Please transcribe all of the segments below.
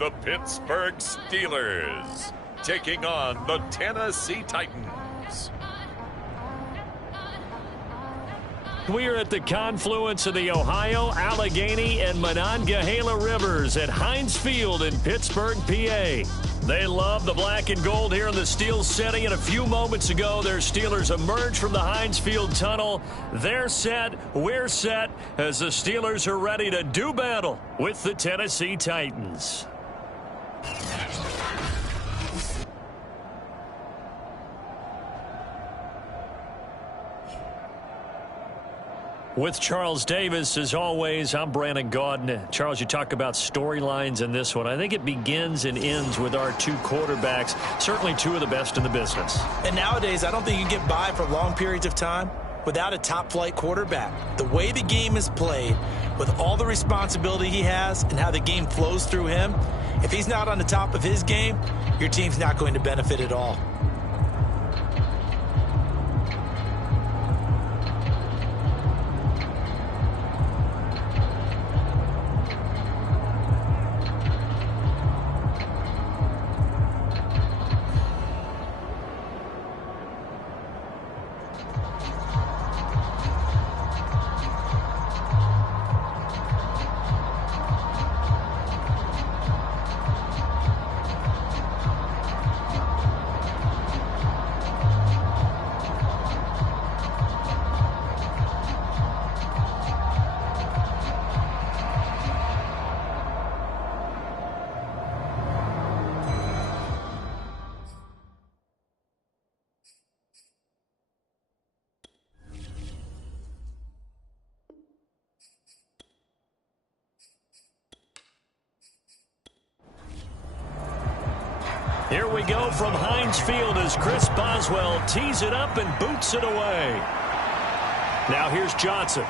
the Pittsburgh Steelers, taking on the Tennessee Titans. We are at the confluence of the Ohio, Allegheny, and Monongahela Rivers at Heinz Field in Pittsburgh, PA. They love the black and gold here in the Steel setting, and a few moments ago, their Steelers emerged from the Heinz Field tunnel. They're set, we're set, as the Steelers are ready to do battle with the Tennessee Titans. With Charles Davis, as always, I'm Brandon Gaudin. Charles, you talk about storylines in this one. I think it begins and ends with our two quarterbacks, certainly two of the best in the business. And nowadays, I don't think you can get by for long periods of time without a top-flight quarterback. The way the game is played, with all the responsibility he has and how the game flows through him, if he's not on the top of his game, your team's not going to benefit at all. Here we go from Heinz Field as Chris Boswell tees it up and boots it away. Now here's Johnson.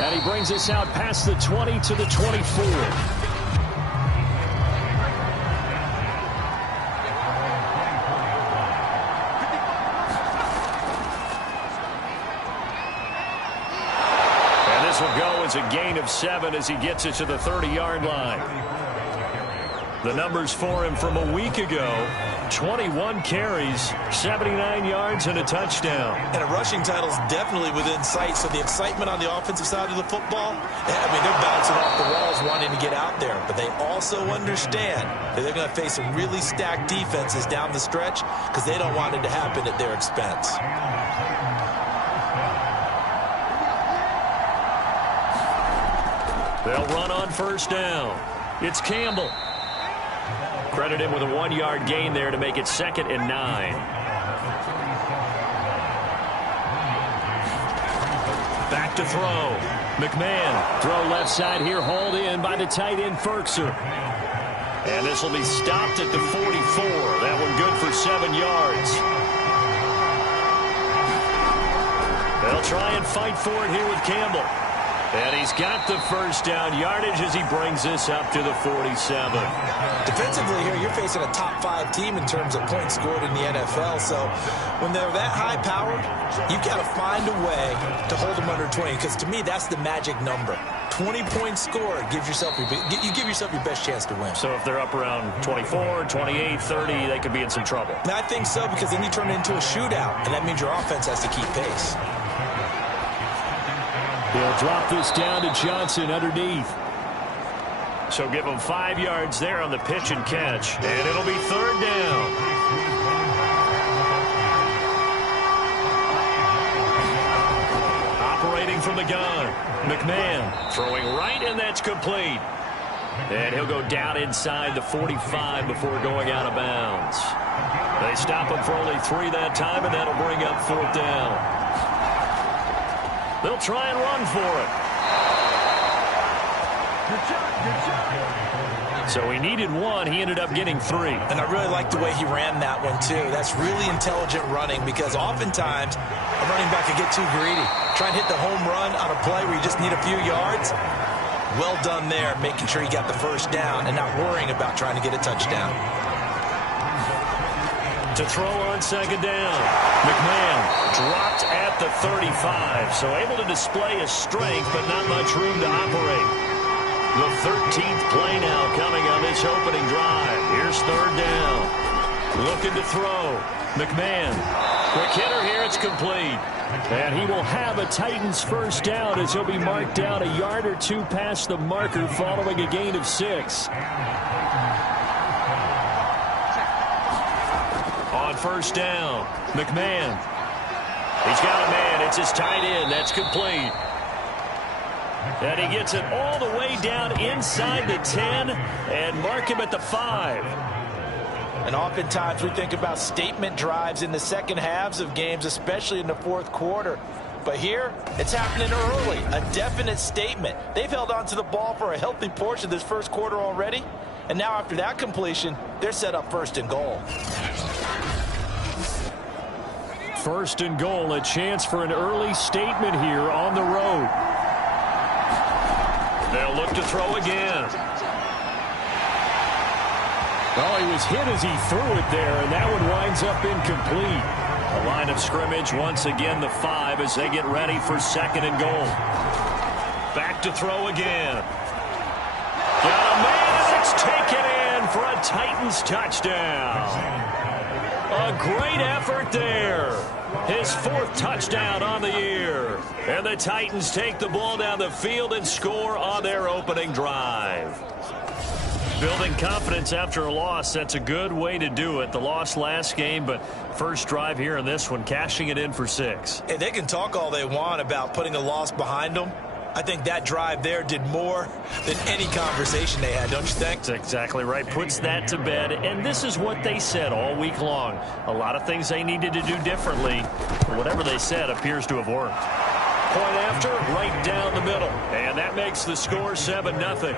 And he brings us out past the 20 to the 24. And this will go as a gain of 7 as he gets it to the 30-yard line. The numbers for him from a week ago: 21 carries, 79 yards, and a touchdown. And a rushing title is definitely within sight, so the excitement on the offensive side of the football, I mean, they're bouncing off the walls wanting to get out there, but they also understand that they're going to face some really stacked defenses down the stretch because they don't want it to happen at their expense. They'll run on first down. It's Campbell. Credit him with a 1-yard gain there to make it 2nd and 9. Back to throw. McMahon, throw left side here, hauled in by the tight end Ferkser. And this will be stopped at the 44. That one good for 7 yards. They'll try and fight for it here with Campbell. And he's got the first down yardage as he brings this up to the 47. Defensively here, you're facing a top-5 team in terms of points scored in the NFL. So when they're that high-powered, you've got to find a way to hold them under 20. Because to me, that's the magic number. 20 points scored gives yourself you give yourself your best chance to win. So if they're up around 24, 28, 30, they could be in some trouble. And I think so, because then you turn it into a shootout, and that means your offense has to keep pace. He'll drop this down to Johnson underneath. So give him 5 yards there on the pitch and catch. And it'll be 3rd down. Operating from the gun. McMahon throwing right, and that's complete. And he'll go down inside the 45 before going out of bounds. They stop him for only 3 that time, and that'll bring up 4th down. They'll try and run for it. So he needed 1. He ended up getting 3. And I really like the way he ran that one, too. That's really intelligent running, because oftentimes a running back can get too greedy. Try and hit the home run on a play where you just need a few yards. Well done there, making sure he got the first down and not worrying about trying to get a touchdown. To throw on 2nd down. McMahon dropped at the 35, so able to display his strength, but not much room to operate. The 13th play now coming on this opening drive. Here's third down. Looking to throw. McMahon. Quick hitter here. It's complete. And he will have a Titans first down as he'll be marked down a yard or two past the marker following a gain of 6. On first down, McMahon. He's got a man. It's his tight end. That's complete. And he gets it all the way down inside the 10 and mark him at the 5. And oftentimes we think about statement drives in the second halves of games, especially in the fourth quarter. But here, it's happening early. A definite statement. They've held on to the ball for a healthy portion of this first quarter already. And now after that completion, they're set up first and goal. First and goal, a chance for an early statement here on the road. They'll look to throw again. Oh, he was hit as he threw it there, and that one winds up incomplete. The line of scrimmage, once again, the 5 as they get ready for second and goal. Back to throw again. Got a man, it's taken in for a Titans touchdown. A great effort there. His 4th touchdown on the year. And the Titans take the ball down the field and score on their opening drive. Building confidence after a loss, that's a good way to do it. The loss last game, but first drive here in this one, cashing it in for 6. And they can talk all they want about putting a loss behind them. I think that drive there did more than any conversation they had, don't you think? That's exactly right. Puts that to bed. And this is what they said all week long. A lot of things they needed to do differently. But whatever they said appears to have worked. Point after, right down the middle. And that makes the score 7-0.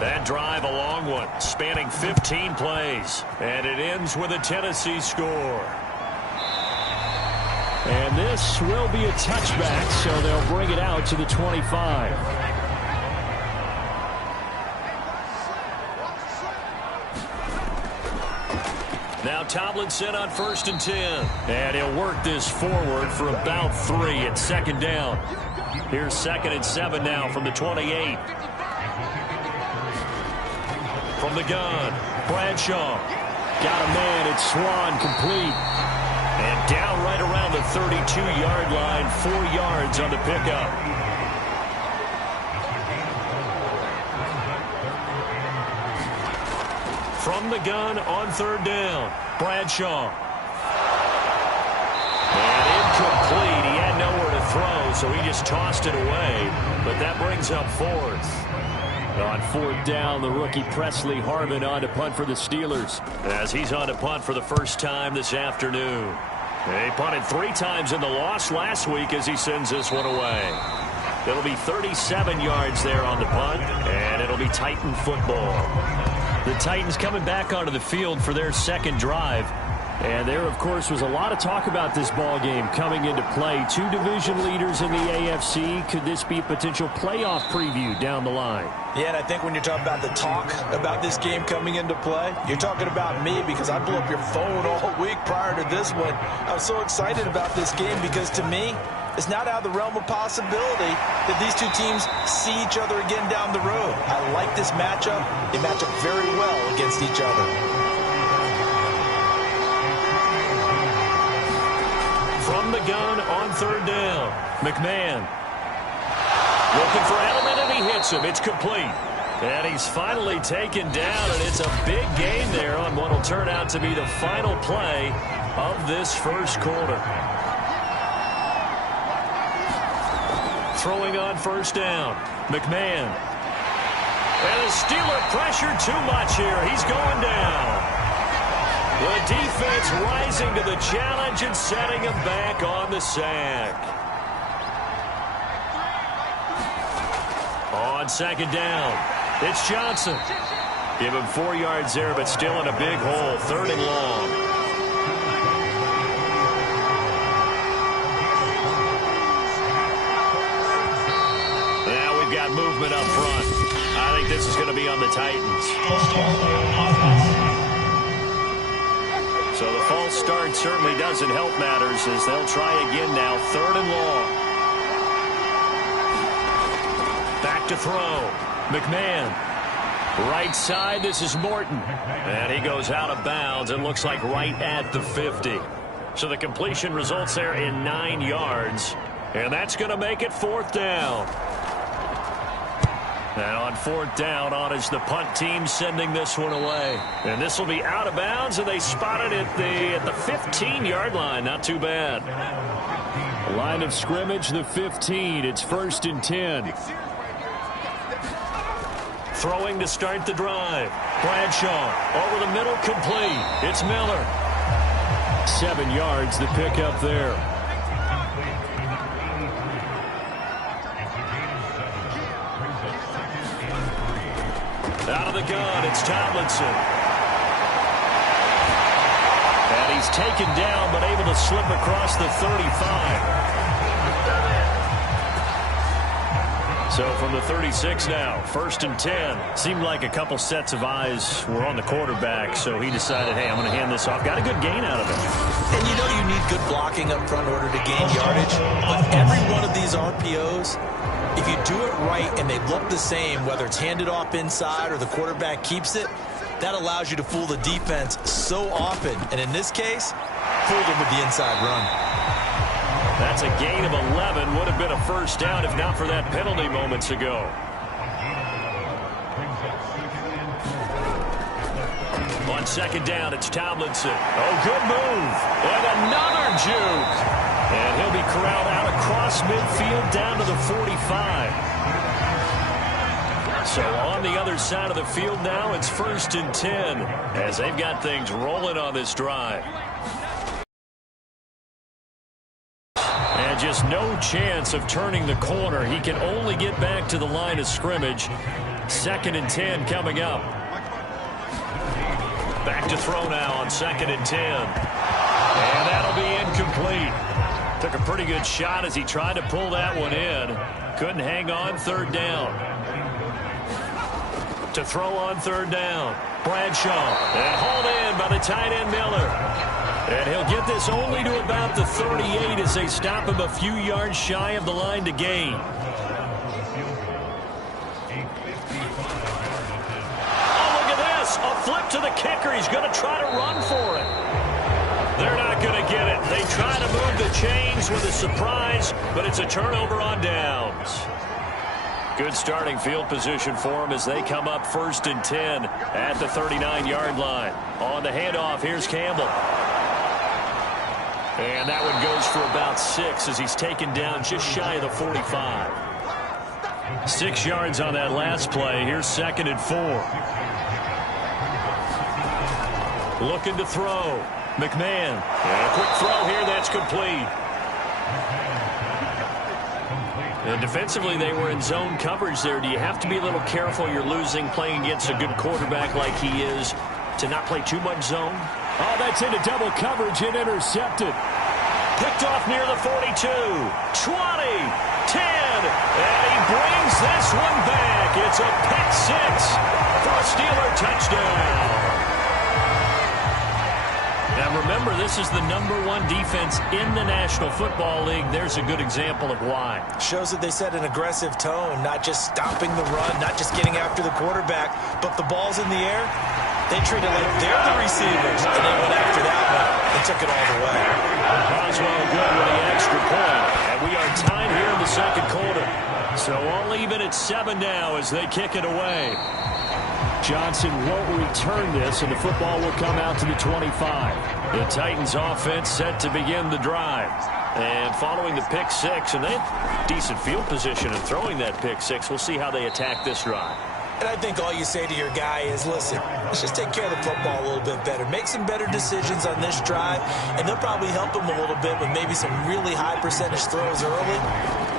That drive, a long one, spanning 15 plays. And it ends with a Tennessee score. And this will be a touchback, so they'll bring it out to the 25. Now Tomlinson on 1st and 10. And he'll work this forward for about 3 at second down. Here's 2nd and 7 now from the 28. From the gun, Bradshaw. Got a man at Swan, complete. And down right around the 32-yard line, 4 yards on the pickup. From the gun on 3rd down, Bradshaw. And incomplete. He had nowhere to throw, so he just tossed it away. But that brings up 4th. On 4th down, the rookie Presley Harvin on to punt for the Steelers. As he's on to punt for the first time this afternoon. He punted 3 times in the loss last week as he sends this one away. It'll be 37 yards there on the punt, and it'll be Titan football. The Titans coming back onto the field for their second drive. And there, of course, was a lot of talk about this ball game coming into play. 2 division leaders in the AFC. Could this be a potential playoff preview down the line? Yeah, and I think when you're talking about the talk about this game coming into play, you're talking about me because I blew up your phone all week prior to this one. I was so excited about this game because, to me, it's not out of the realm of possibility that these two teams see each other again down the road. I like this matchup. They match up very well against each other. From the gun on 3rd down, McMahon. Looking for Edelman, and he hits him. It's complete. And he's finally taken down, and it's a big gain there on what will turn out to be the final play of this first quarter. Throwing on 1st down, McMahon. And the Steeler pressure too much here. He's going down. The defense rising to the challenge and setting him back on the sack. On 2nd down, it's Johnson. Give him 4 yards there, but still in a big hole. 3rd and long. Now we've got movement up front. I think this is going to be on the Titans. So the false start certainly doesn't help matters as they'll try again now. 3rd and long. Back to throw. McMahon. Right side, this is Morton. And he goes out of bounds. It looks like right at the 50. So the completion results there in 9 yards. And that's going to make it 4th down. Now on 4th down, on is the punt team sending this one away. And this will be out of bounds, and they spot it at the 15-yard line. Not too bad. Line of scrimmage, the 15. It's 1st and 10. Throwing to start the drive. Bradshaw over the middle, complete. It's Miller. 7 yards, the pickup there. Out of the gun, it's Tomlinson. And he's taken down, but able to slip across the 35. So from the 36 now, 1st and 10. Seemed like a couple sets of eyes were on the quarterback, so he decided, hey, I'm going to hand this off. Got a good gain out of it. And you know you need good blocking up front in order to gain yardage. But every one of these RPOs, if you do it right and they look the same, whether it's handed off inside or the quarterback keeps it, that allows you to fool the defense so often. And in this case, fooled them with the inside run. That's a gain of 11. Would have been a 1st down if not for that penalty moments ago. On 2nd down, it's Tomlinson. Oh, good move. And another juke. And he'll be corralled out across midfield down to the 45. So on the other side of the field now, it's 1st and 10 as they've got things rolling on this drive. And just no chance of turning the corner. He can only get back to the line of scrimmage. 2nd and 10 coming up. Back to throw now on 2nd and 10. And that'll be incomplete. Took a pretty good shot as he tried to pull that one in. Couldn't hang on 3rd down. To throw on 3rd down. Bradshaw. And hauled in by the tight end Miller. And he'll get this only to about the 38 as they stop him a few yards shy of the line to gain. Oh, look at this. A flip to the kicker. He's going to try to run for it. They're not going to get it. They try to move the chains with a surprise, but it's a turnover on downs. Good starting field position for them as they come up 1st and 10 at the 39-yard line. On the handoff, here's Campbell. And that one goes for about 6 as he's taken down just shy of the 45. 6 yards on that last play. Here's 2nd and 4. Looking to throw. McMahon. And a quick throw here. That's complete. And defensively, they were in zone coverage there. Do you have to be a little careful? You're losing playing against a good quarterback like he is to not play too much zone? Oh, that's into double coverage and intercepted. Picked off near the 42, 20, 10, and he brings this one back. It's a pick 6 for a Steeler touchdown. Now remember, this is the #1 defense in the National Football League. There's a good example of why. Shows that they set an aggressive tone, not just stopping the run, not just getting after the quarterback, but the ball's in the air. They treat it like they're the receivers, and they went after that one and took it all the way. Boswell good with the extra point, and we are tied here in the 2nd quarter. So all even at 7 now as they kick it away. Johnson won't return this, and the football will come out to the 25. The Titans offense set to begin the drive. And following the pick 6, and they have decent field position in throwing that pick 6. We'll see how they attack this drive. And I think all you say to your guy is, listen, let's just take care of the football a little bit better. Make some better decisions on this drive, and they'll probably help him a little bit with maybe some really high percentage throws early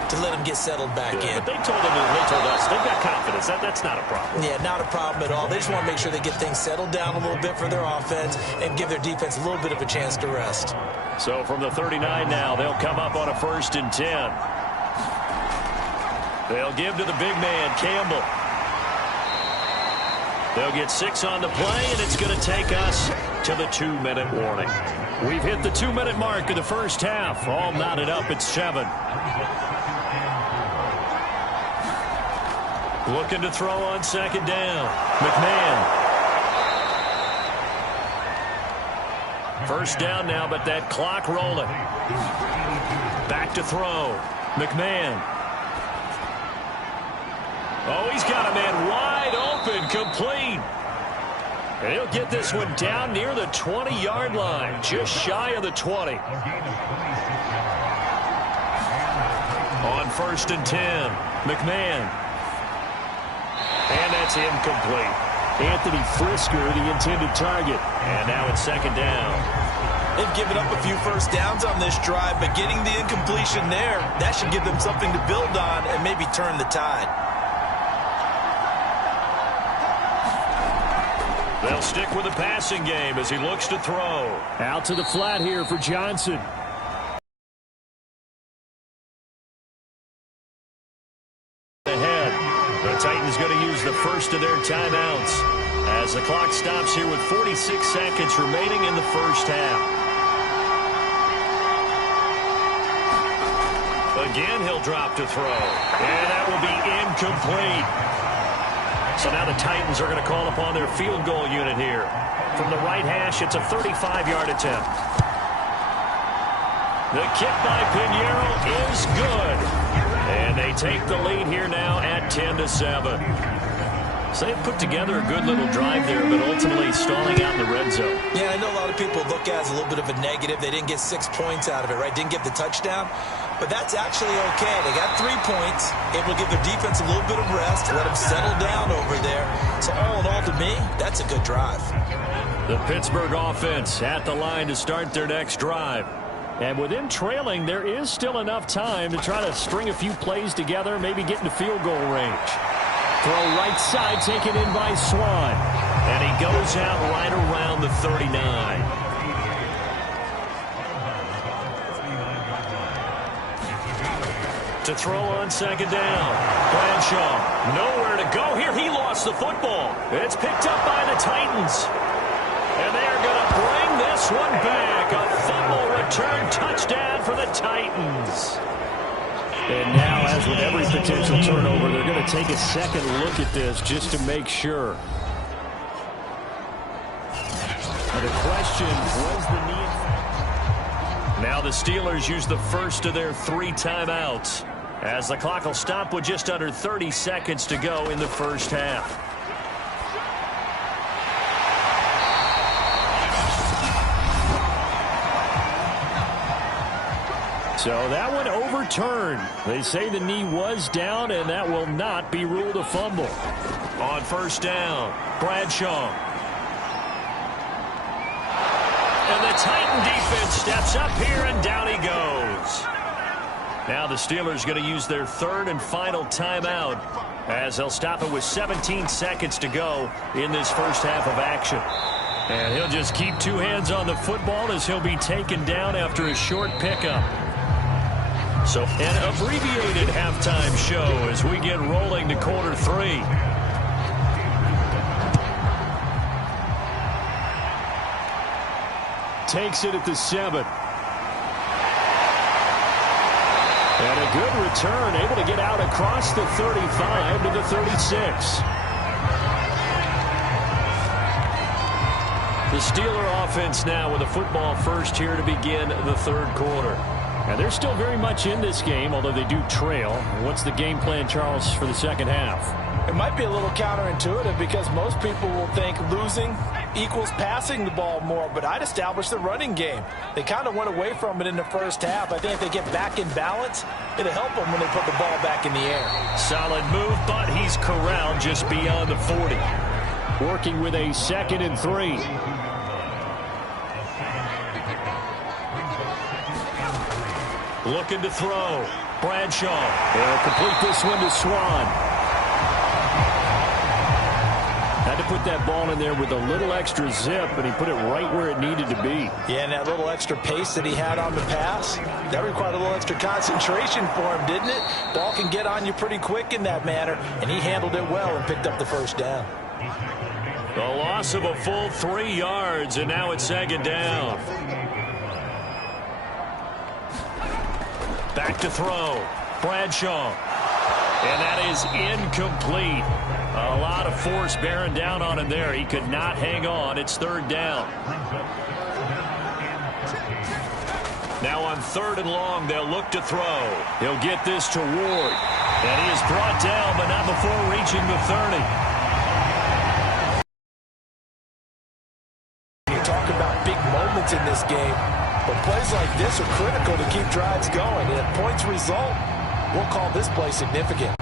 to let him get settled back in. But they told us they've got confidence. That's not a problem. Yeah, not a problem at all. They just want to make sure they get things settled down a little bit for their offense and give their defense a little bit of a chance to rest. So from the 39 now, they'll come up on a 1st and 10. They'll give to the big man, Campbell. They'll get 6 on the play, and it's going to take us to the 2-minute warning. We've hit the 2-minute mark of the first half. All knotted up at 7. Looking to throw on second down. McMahon. First down now, but that clock rolling. Back to throw. McMahon. Oh, he's got a man wide open, complete. And he'll get this one down near the 20-yard line, just shy of the 20. On 1st and 10, McMahon. And that's incomplete. Anthony Frisker, the intended target. And now it's second down. They've given up a few first downs on this drive, but getting the incompletion there, that should give them something to build on and maybe turn the tide. They'll stick with the passing game as he looks to throw. Out to the flat here for Johnson. Ahead. The Titans going to use the first of their timeouts as the clock stops here with 46 seconds remaining in the first half. Again, he'll drop to throw. And that will be incomplete. So now the Titans are going to call upon their field goal unit here. From the right hash, it's a 35-yard attempt. The kick by Pinheiro is good. And they take the lead here now at 10-7. So they've put together a good little drive there, but ultimately stalling out in the red zone. Yeah, I know a lot of people look at it as a little bit of a negative. They didn't get 6 points out of it, right? Didn't get the touchdown. But that's actually okay. They got 3 points, able to give their defense a little bit of rest, let them settle down over there. So all in all, to me, that's a good drive. The Pittsburgh offense at the line to start their next drive. And with them trailing, there is still enough time to try to string a few plays together, maybe get into field goal range. Throw right side, taken in by Swan. And he goes out right around the 39. To throw on second down. Bradshaw, nowhere to go here. He lost the football. It's picked up by the Titans. And they are going to bring this one back. A fumble return touchdown for the Titans. And now, as with every potential turnover, they're going to take a second look at this just to make sure. And the question was the need. Now the Steelers use the first of their 3 timeouts as the clock will stop with just under 30 seconds to go in the first half. So that one overturned. They say the knee was down, and that will not be ruled a fumble. On first down, Bradshaw. And the Titan defense steps up here, and down he goes. Now the Steelers going to use their 3rd and final timeout as they'll stop it with 17 seconds to go in this first half of action. And he'll just keep 2 hands on the football as he'll be taken down after a short pickup. So an abbreviated halftime show as we get rolling to quarter 3. Takes it at the 7. And a good return, able to get out across the 35 to the 36. The Steeler offense now with a football first here to begin the 3rd quarter. And they're still very much in this game, although they do trail. What's the game plan, Charles, for the second half? It might be a little counterintuitive because most people will think losing equals passing the ball more, but I'd establish the running game. They kind of went away from it in the first half. I think if they get back in balance, it'll help them when they put the ball back in the air. Solid move, but he's corralled just beyond the 40. Working with a 2nd and 3. Looking to throw. Bradshaw. They'll complete this one to Swan. Had to put that ball in there with a little extra zip, and he put it right where it needed to be. Yeah, and that little extra pace that he had on the pass, that required a little extra concentration for him, didn't it? Ball can get on you pretty quick in that manner, and he handled it well and picked up the first down. The loss of a full 3 yards, and now it's 2nd down. Back to throw. Bradshaw. And that is incomplete. A lot of force bearing down on him there. He could not hang on. It's third down. Now on third and long, they'll look to throw. He'll get this to Ward. And he is brought down, but not before reaching the 30. You talk about big moments in this game, but plays like this are critical to keep drives going. And if points result, we'll call this play significant.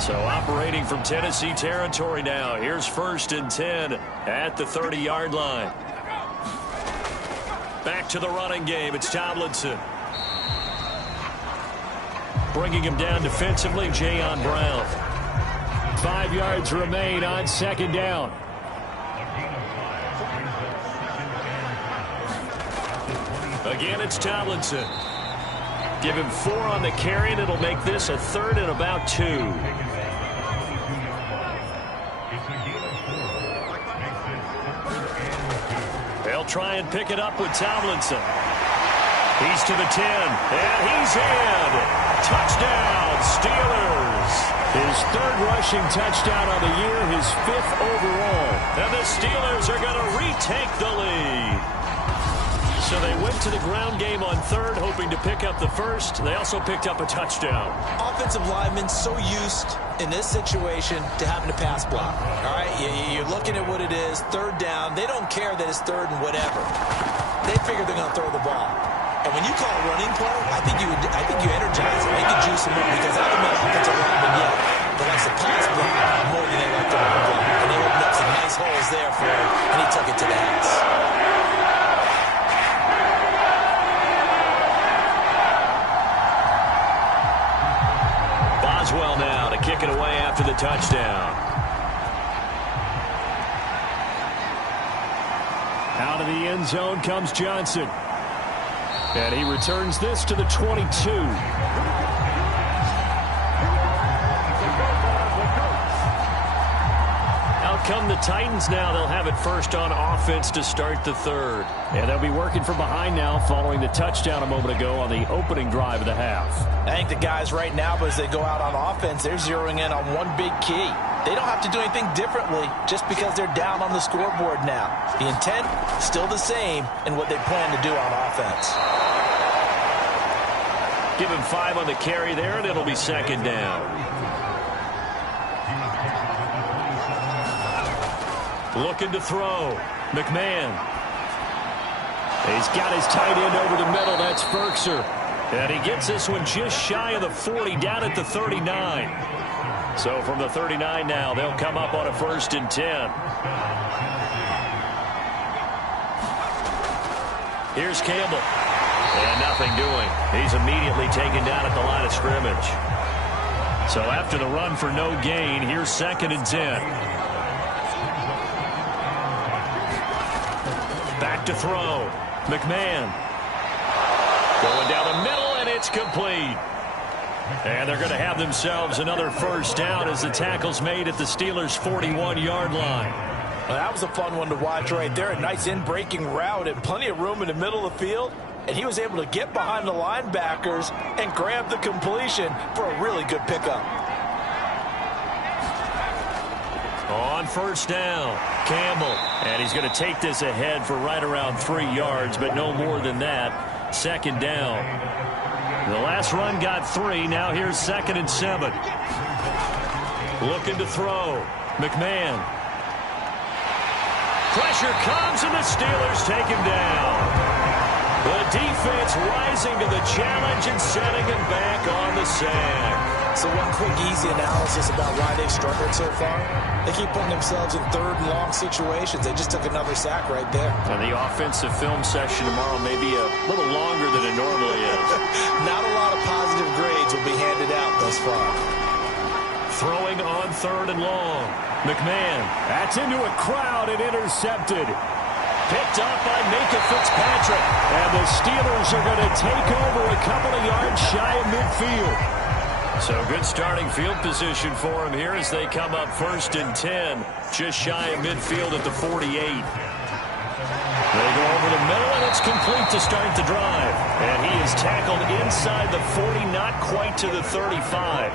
So operating from Tennessee territory now. Here's 1st and 10 at the 30-yard line. Back to the running game. It's Tomlinson. Bringing him down defensively, Jayon Brown. 5 yards remain on 2nd down. Again, it's Tomlinson. Give him 4 on the carry, and it'll make this a 3rd and about 2. They'll try and pick it up with Tomlinson. He's to the 10, and he's in. Touchdown, Steelers. His 3rd rushing touchdown of the year, his 5th overall. And the Steelers are going to retake the lead. So they went to the ground game on 3rd, hoping to pick up the 1st. They also picked up a touchdown. Offensive linemen so used in this situation to having to pass block. All right, you're looking at what it is, 3rd down. They don't care that it's 3rd and whatever. They figure they're going to throw the ball. And when you call a running play, I think you energize them. They can juice them up because I haven't met offensive linemen yet that likes to pass block more than they like to run block. And they opened up some nice holes there for him, and he took it to the house. Boswell now to kick it away after the touchdown. Out of the end zone comes Johnson. And he returns this to the 22. Out come the Titans now. They'll have it first on offense to start the 3rd. And they'll be working from behind now following the touchdown a moment ago on the opening drive of the half. I think the guys right now, as they go out on offense, they're zeroing in on one big key. They don't have to do anything differently just because they're down on the scoreboard now. The intent, still the same in what they plan to do on offense. Give him 5 on the carry there, and it'll be 2nd down. Looking to throw. McMahon. He's got his tight end over the middle. That's Ferkser. And he gets this one just shy of the 40, down at the 39. So from the 39 now, they'll come up on a 1st and 10. Here's Campbell. And nothing doing. He's immediately taken down at the line of scrimmage. So after the run for no gain, here's 2nd and 10. Back to throw. McMahon. Going down the middle, and it's complete. And they're going to have themselves another 1st down as the tackle's made at the Steelers' 41-yard line. Well, that was a fun one to watch right there. A nice in-breaking route and plenty of room in the middle of the field. And he was able to get behind the linebackers and grab the completion for a really good pickup. On 1st down, Campbell. And he's going to take this ahead for right around 3 yards, but no more than that. 2nd down. The last run got 3. Now here's 2nd and 7. Looking to throw. McMahon. Pressure comes, and the Steelers take him down. The defense rising to the challenge and setting him back on the sack. So one quick, easy analysis about why they've struggled so far. They keep putting themselves in 3rd and long situations. They just took another sack right there. And the offensive film session tomorrow may be a little longer than it normally is. Not a lot of positive grades will be handed out thus far. Throwing on 3rd and long. McMahon. That's into a crowd and intercepted. Picked up by Micah Fitzpatrick. And the Steelers are going to take over a couple of yards shy of midfield. So good starting field position for him here as they come up 1st and 10. Just shy of midfield at the 48. They go over the middle, and it's complete to start the drive. And he is tackled inside the 40, not quite to the 35.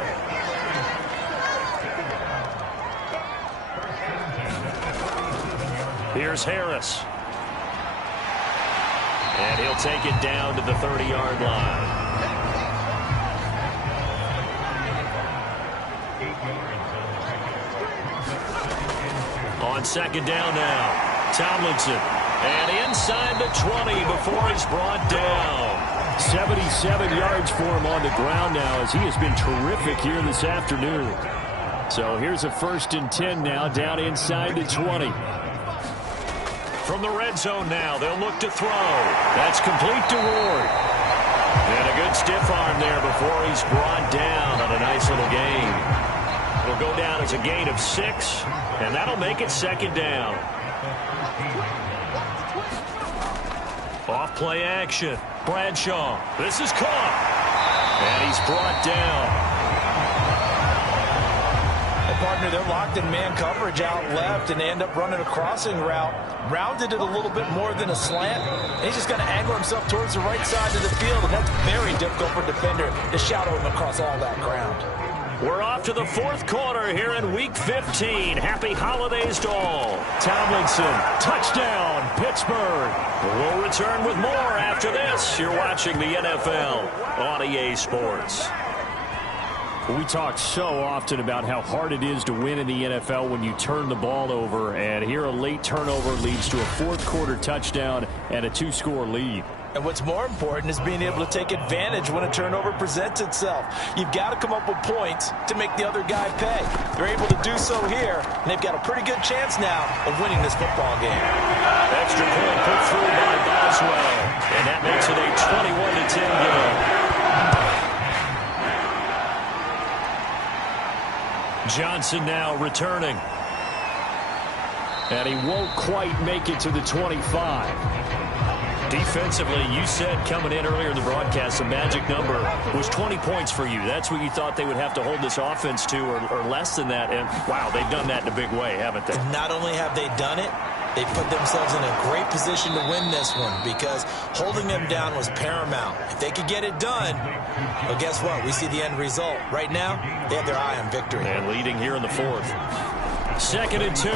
Here's Harris. And he'll take it down to the 30-yard line. On second down now, Tomlinson. And inside the 20 before he's brought down. 77 yards for him on the ground now as he has been terrific here this afternoon. So here's a 1st and 10 now, down inside the 20. From the red zone now, they'll look to throw. That's complete to Ward. And a good stiff arm there before he's brought down on a nice little gain. It'll go down as a gain of 6, and that'll make it second down. Off play action. Bradshaw. This is caught. And he's brought down. Partner, they're locked in man coverage out left, and they end up running a crossing route. Rounded it a little bit more than a slant. And he's just going to angle himself towards the right side of the field, and that's very difficult for a defender to shadow him across all that ground. We're off to the 4th quarter here in Week 15. Happy holidays to all. Tomlinson, touchdown, Pittsburgh. We'll return with more after this. You're watching the NFL on EA Sports. We talk so often about how hard it is to win in the NFL when you turn the ball over, and here a late turnover leads to a 4th quarter touchdown and a 2-score lead. And what's more important is being able to take advantage when a turnover presents itself. You've got to come up with points to make the other guy pay. They're able to do so here, and they've got a pretty good chance now of winning this football game. Extra point put through by Boswell, and that makes it a 21-10 game. Johnson now returning. And he won't quite make it to the 25. Defensively, you said coming in earlier in the broadcast, the magic number was 20 points for you. That's what you thought they would have to hold this offense to, or less than that. And, wow, they've done that in a big way, haven't they? Not only have they done it, they put themselves in a great position to win this one because holding them down was paramount. If they could get it done, well, guess what? We see the end result. Right now, they have their eye on victory. And leading here in the 4th. 2nd and 2.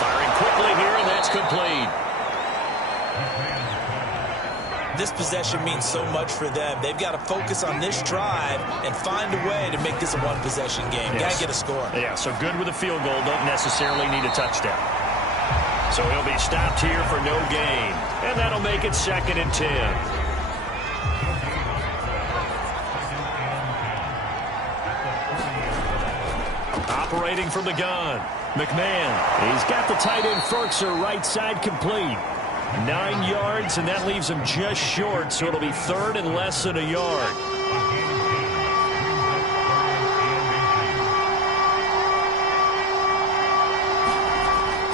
Firing quickly here, and that's complete. This possession means so much for them. They've got to focus on this drive and find a way to make this a one-possession game. Yes. Got to get a score. Yeah, so good with a field goal. Don't necessarily need a touchdown. So he'll be stopped here for no gain. And that'll make it 2nd and 10. Operating from the gun, McMahon. He's got the tight end Ferkser right side complete. 9 yards, and that leaves him just short, so it'll be 3rd and less than a yard.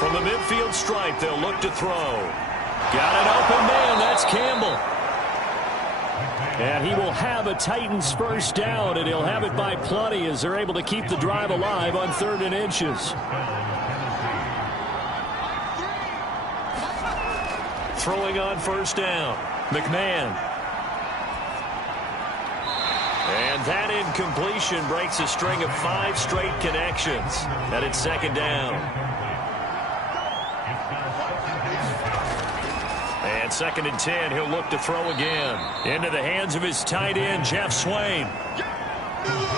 From the midfield stripe, they'll look to throw. Got an open man, that's Campbell. And he will have a Titans first down, and he'll have it by plenty as they're able to keep the drive alive on 3rd and inches. Throwing on 1st down, McMahon. And that incompletion breaks a string of 5 straight connections. And it's 2nd down. And 2nd and 10, he'll look to throw again. Into the hands of his tight end, Jeff Swain.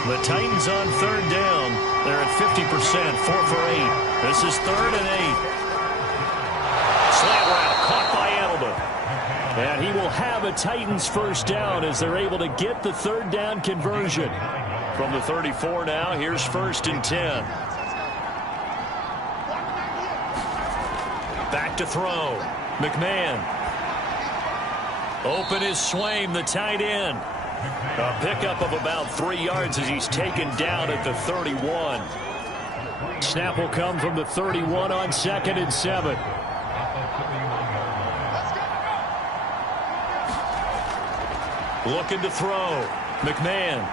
The Titans on 3rd down. They're at 50%, 4 for 8. This is 3rd and 8. Slant route, caught by Edelman. And he will have a Titans first down as they're able to get the 3rd down conversion. From the 34 now, here's 1st and 10. Back to throw. McMahon. Open is Swain, the tight end. A pickup of about 3 yards as he's taken down at the 31. Snap will come from the 31 on 2nd and 7. Looking to throw. McMahon.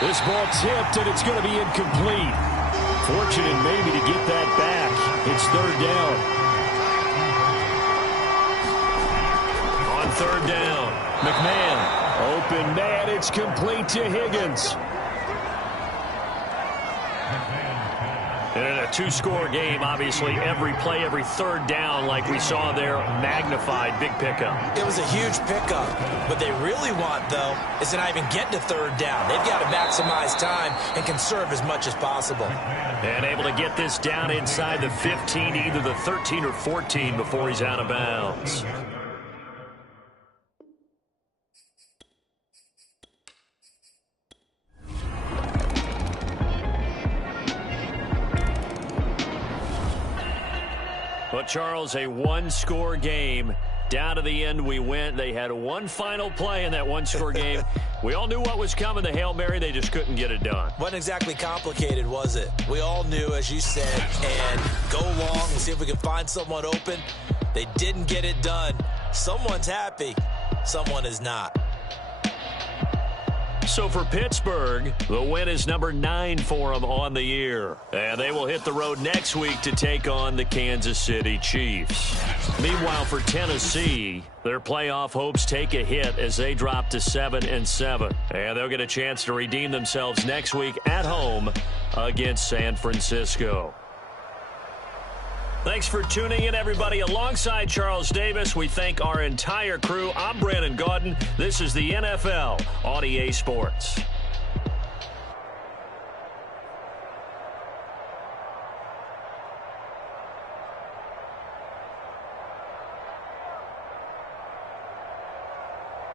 This ball tipped, and it's going to be incomplete. Fortunate maybe to get that back. It's 3rd down. On 3rd down, McMahon. Open man, it's complete to Higgins. And in a two-score game, obviously, every play, every third down, like we saw there, magnified, big pickup. It was a huge pickup. What they really want, though, is to not even get to third down. They've got to maximize time and conserve as much as possible. And able to get this down inside the 15, either the 13 or 14 before he's out of bounds. But, Charles, a one-score game. Down to the end we went. They had one final play in that one-score game. We all knew what was coming, the Hail Mary. They just couldn't get it done. Wasn't exactly complicated, was it? We all knew, as you said, and go long and see if we can find someone open. They didn't get it done. Someone's happy. Someone is not. So for Pittsburgh, the win is number 9 for them on the year. And they will hit the road next week to take on the Kansas City Chiefs. Meanwhile, for Tennessee, their playoff hopes take a hit as they drop to 7-7. And they'll get a chance to redeem themselves next week at home against San Francisco. Thanks for tuning in, everybody. Alongside Charles Davis, we thank our entire crew. I'm Brandon Gaudin. This is the NFL on EA Sports.